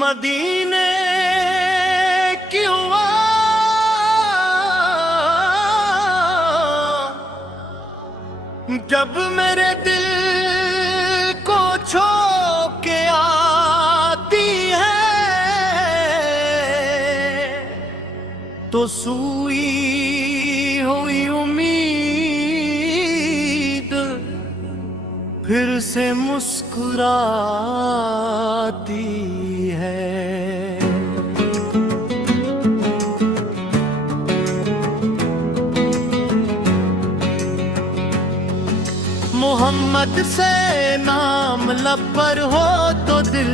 मदीने की हुआ जब मेरे दिल को छू के आती है तो सूई हुई उम्मीद फिर से मुस्कुराती है। मोहम्मद से नाम लब पर हो तो दिल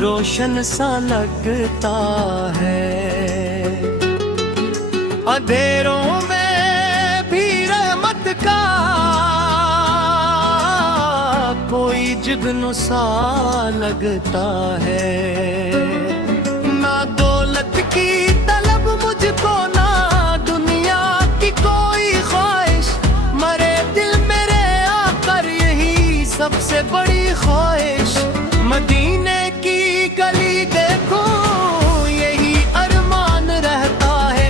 रोशन सा लगता है। अंधेरों में भी रहमत का कोई जुगनू सा लगता है। ना दौलत की तलब मुझको, ना दुनिया की कोई ख्वाहिश, मरे दिल मेरे आकर यही सबसे बड़ी ख्वाहिश। मदीने की गली देखो यही अरमान रहता है।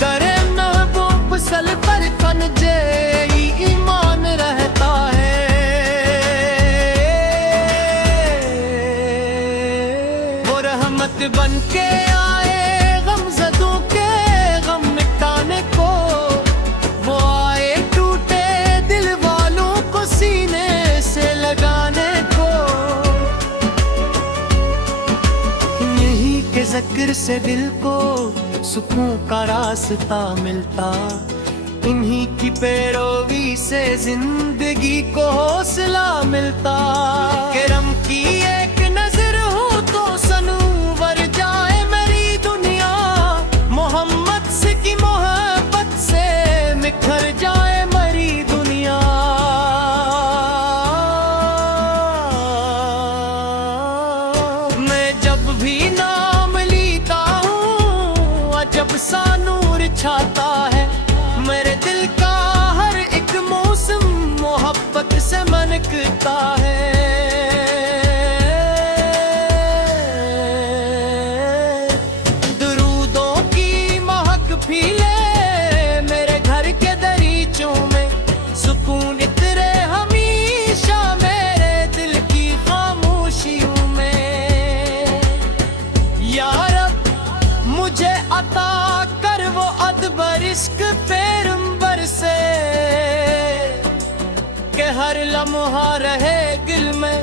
दरे महबूब सल पर कनजे ईमान रहता है। वो रहमत बन के आए गमज़दों के गम मिटाने को, वो आए टूटे दिल वालों को सीने से लगाने को। यही के ज़िक्र से दिल को सुकून का रास्ता मिलता, इन्हीं की पैरोवी से जिंदगी को हौसला मिलता। करम की एक नजर हो तो सनूवर जाए मेरी दुनिया, मोहम्मद से की मोहब्बत से निखर जाए मेरी दुनिया। मैं जब भी नाम लीता हूँ अजब सा नूर छाता है। मेरे दिल का हर एक मौसम मोहब्बत से मनकता है। दुरूदों की महक फैले मेरे घर के दरीचों में, सुकून इतरे हमेशा मेरे दिल की खामोशियों में। या रब मुझे अता कर वो अदबर इश्क पैगंबर से, के हर लम्हा रहे दिल में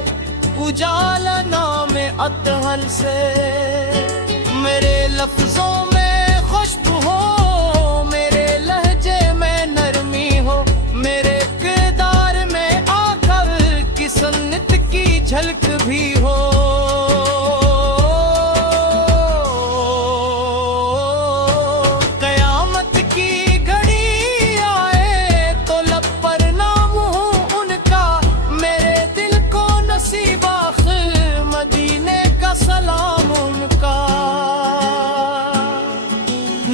उजाला नाम अतहर से। मेरे लफ्जों में खुशबू हो, मेरे लहजे में नरमी हो, मेरे किरदार में आकर की सुन्नत की झलक भी हो।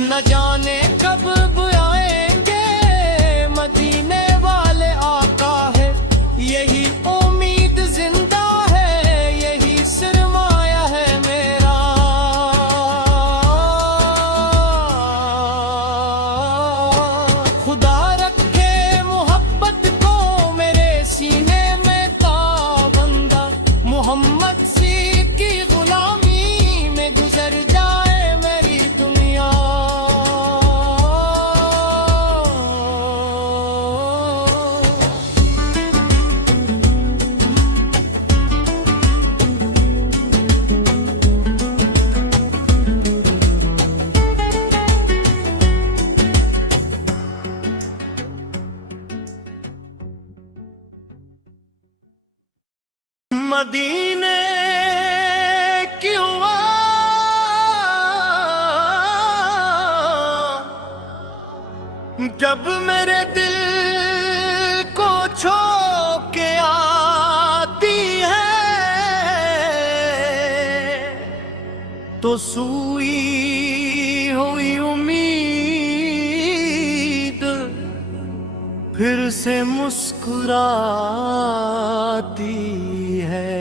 न जाने कब बुलाएंगे मदीने वाले आका है, यही उम्मीद जिंदा है, यही सरमाया है मेरा। खुदा रखे मोहब्बत को मेरे सीने में ताबंदा, मोहम्मद सी की गुलामी में गुजर जाए मेरी दुनिया। मदीने की हुआ जब मेरे दिल को छू के आती है तो सूई हुई उम्मीद फिर से मुस्कुराती है।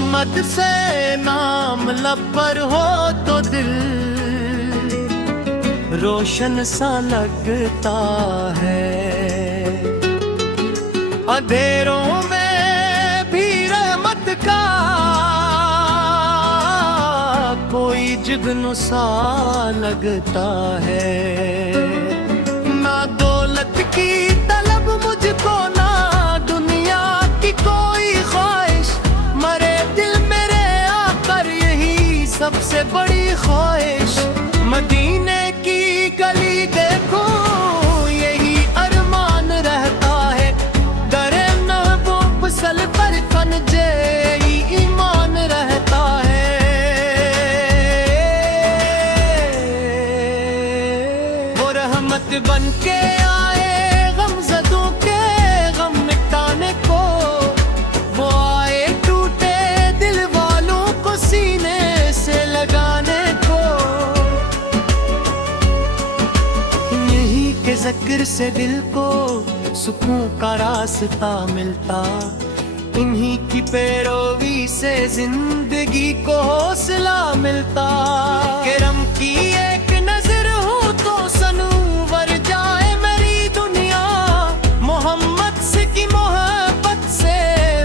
मोहम्मद से नाम लब पर हो तो दिल रोशन सा लगता है। अंधेरों में भी रहमत का कोई जुगनू सा लगता है। ना दौलत की तलब मुझको, ना दुनिया की कोई ख्वाहिश, मरे दिल मेरे आकर यही सबसे बड़ी ख्वाहिश। मदीने की गली देखो यही अरमान रहता है, दरे महबूब सल पर कनजे ईमान रहता है। वो रहमत बन के आए गमज़दों के गम मिटाने को, वो आए टूटे दिल वालों को सीने से लगाने को। यही के ज़िक्र से दिल को सुकून का रास्ता मिलता, इन्हीं की पैरवी से जिंदगी को हौसला मिलता। करम की एक नजर हो तो सनूवर जाए मेरी दुनिया, मोहम्मद से की मोहब्बत से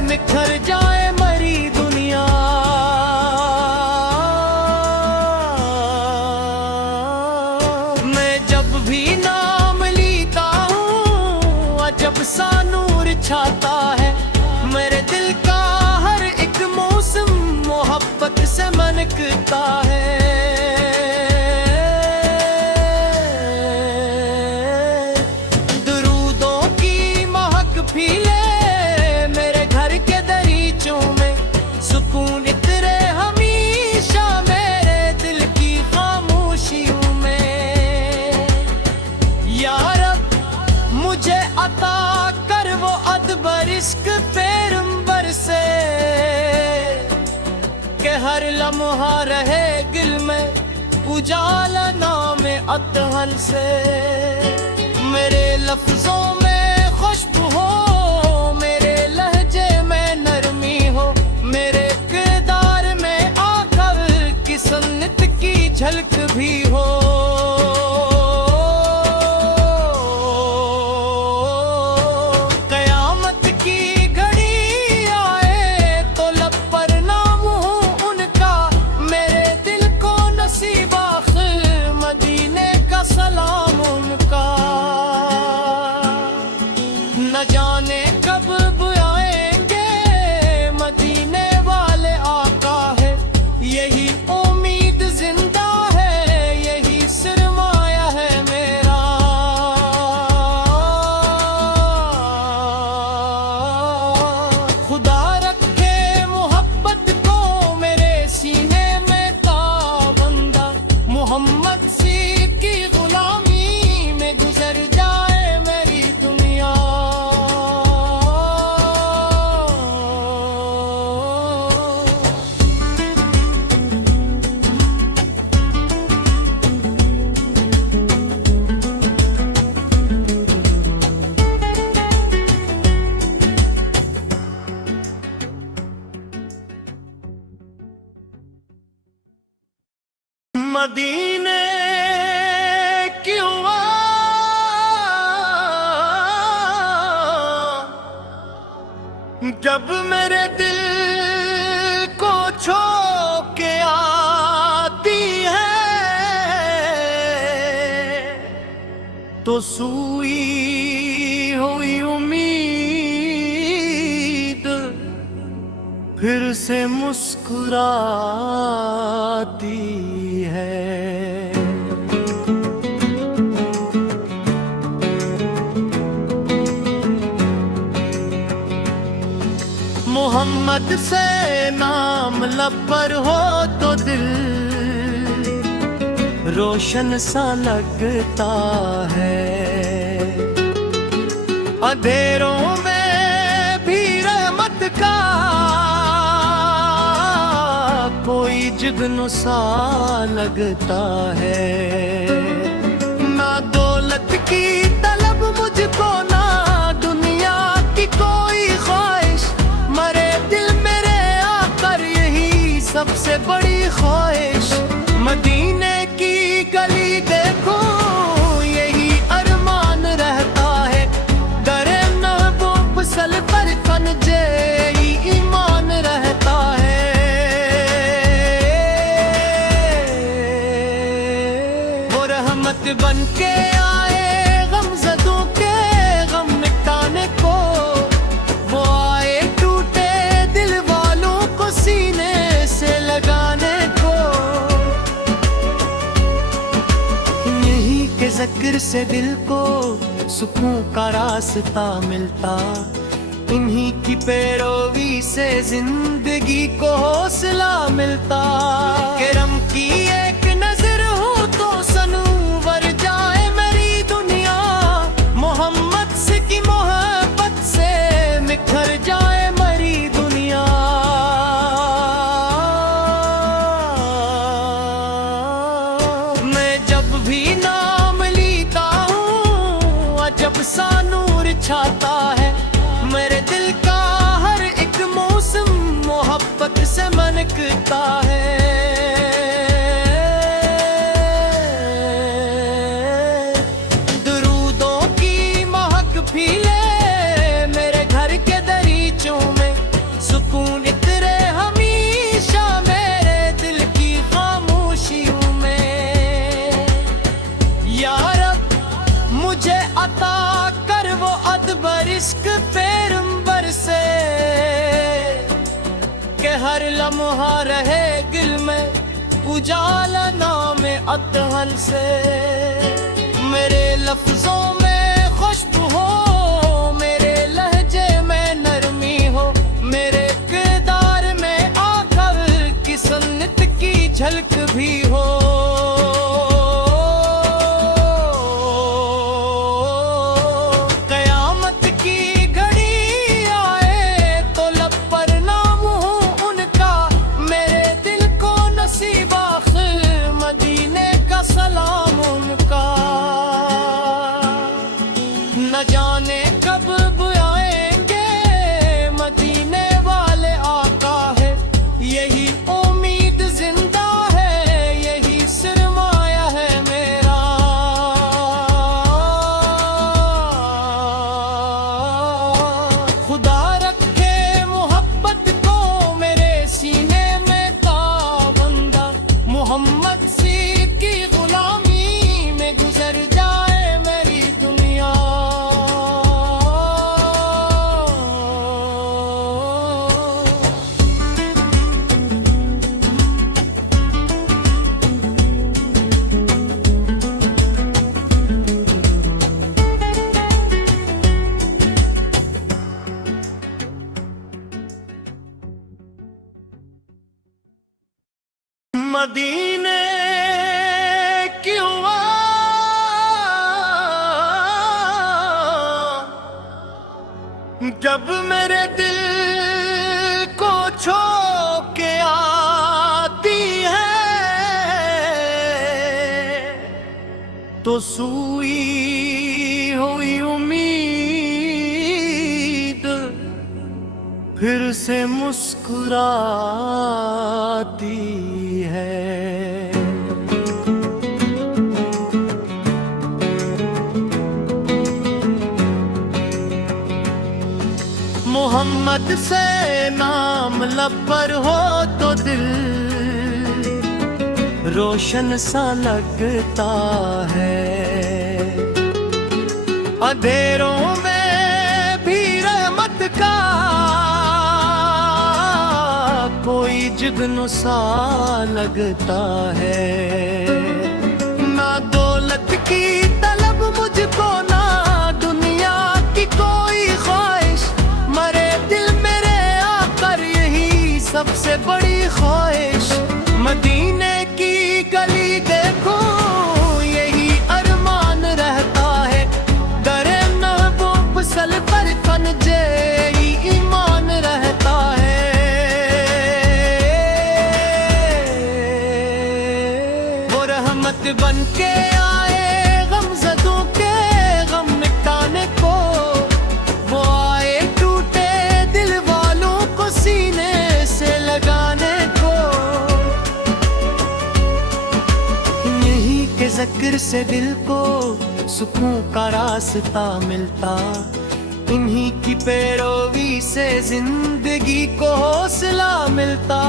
निखर जाए मेरी दुनिया। मैं जब भी नाम लीता हूँ अजब सा नूर छाता है, मेरे दिल का हर एक मौसम मोहब्बत से मनकता है। दुरूदों की महक फैले मेरे घर के दरीचों में, सुकून इतरे हमेशा मेरे दिल की खामोशियों में। या रब मुझे अता कर वो अदबर इश्क पैगंबर से, के हर लम्हा रहे दिल में उजाला नाम अतहल से। मेरे लफ्जों में खुशबू हो, मेरे लहजे में नरमी हो, मेरे किरदार में आकर की सुन्नत की झलक भी हो। न जाने कब बुलाएंगे मदीने वाले आका है, यही उम्मीद जिंदा है, यही सरमाया है मेरा। खुदा रखे मोहब्बत को मेरे सीने में ताबंदा, मोहम्मद से की गुलामी में गुजर जाए मेरी दुनिया। मदीने क्यों जब मेरे दिल को छो के आती है, तो सूई हुई उम्मीद फिर से मुस्कुराती है। मोहम्मद से नाम लब पर हो तो दिल रोशन सा लगता है। अंधेरों में भी रहमत का कोई जुगनू सा लगता है। ना दौलत की तलब मुझको, ना दुनिया की कोई ख्वाहिश, मरे दिल मेरे आकर सबसे बड़ी ख्वाहिश। मदीने की गली देखो यही अरमान रहता है, दरे महबूब सल पर खनजे ईमान रहता है। वो रहमत बन के आए गमज़दों के गम मिटाने को, वो आए टूटे दिल वालों को सीने से लगाने को। यही के ज़िक्र से दिल को सुकून का रास्ता मिलता, इन्हीं की पैरवी से जिंदगी को हौसला मिलता। करम की एक नजर हो तो सनूवर जाए मेरी दुनिया, मोहम्मद से की मोहब्बत से निखर जाए मेरी दुनिया। मैं जब भी नाम लेता हूँ अजब सा नूर छाता है, मेरे दिल का हर एक मौसम मोहब्बत से मनकता है। दुरूदों की महक फैले मेरे घर के दरीचों में, सुकून इतरे हमेशा मेरे दिल की खामोशियों में। या रब मुझे अता कर वो अदबर इश्क पैगंबर से, के हर लम्हा रहे दिल में उजाला नाम अतहल से। मेरे लफ्जों में खुशबू हो, मेरे लहजे में नरमी हो, मेरे किरदार में आकर की सुन्नत की झलक भी हो। न जाने कब बुलाएंगे मदीने वाले आका है, यही उम्मीद जिंदा है, यही सरमाया है मेरा। खुदा रखे मोहब्बत को मेरे सीने में ताबंदा, मोहम्मद से की गुलामी में गुजर जाए मेरी दुनिया। मदीने क्यों जब मेरे दिल को छो के आती है, तो सूई हुई उम्मीद फिर से मुस्कुराती है। मोहम्मद से नाम लब पर हो तो दिल रोशन सा लगता है। अंधेरों में भी रहमत का कोई जुगनू सा लगता है। ना दौलत की तलब मुझको, ना दुनिया की कोई ख्वाहिश, मरे दिल मेरे आकर यही सबसे बड़ी ख्वाहिश। मदीने की गली देखो यही अरमान रहता है, दरे महबूब सल पर खनजे ईमान रहता है। वो रहमत बन के आए गमज़दों के गम मिटाने को, वो आए टूटे दिल वालों को सीने से लगाने को। जिक्र से दिल को सुकून का रास्ता मिलता, इन्हीं की पैरोवी से जिंदगी को हौसला मिलता।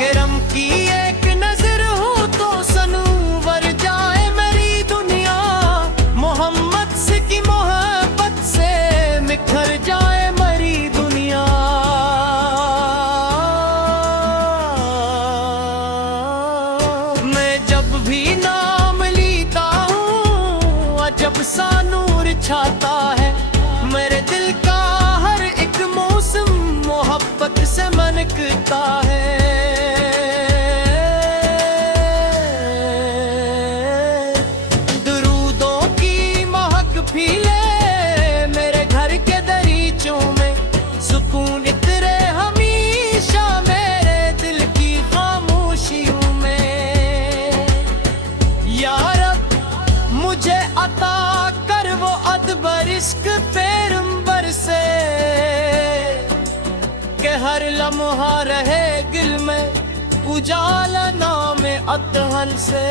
करम की एक नजर हो तो सनूवर जाए मेरी दुनिया, मोहम्मद से की मोहब्बत से निखर जाए मेरी दुनिया। मैं जब भी नाम लेता हूँ अजब सा नूर छाता है, मेरे दिल का हर एक मौसम मोहब्बत से मनकता है। दुरूदों की महक फैले मेरे घर के दरीचों में, सुकून इतरे हमेशा मेरे दिल की खामोशियों में। या रब मुझे अता कर वो अदबर इश्क पैगंबर से, के हर लम्हा रहे दिल में उजाला नाम अतहर से।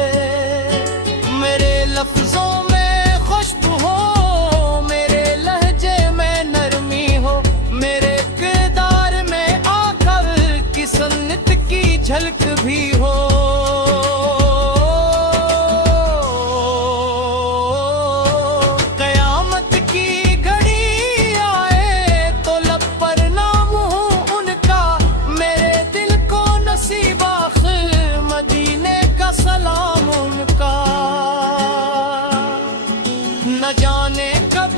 मेरे लफ्जों में खुशबू हो, मेरे लहजे में नरमी हो, मेरे किरदार में आकर की सन्नत की झलक भी हो। न जाने कब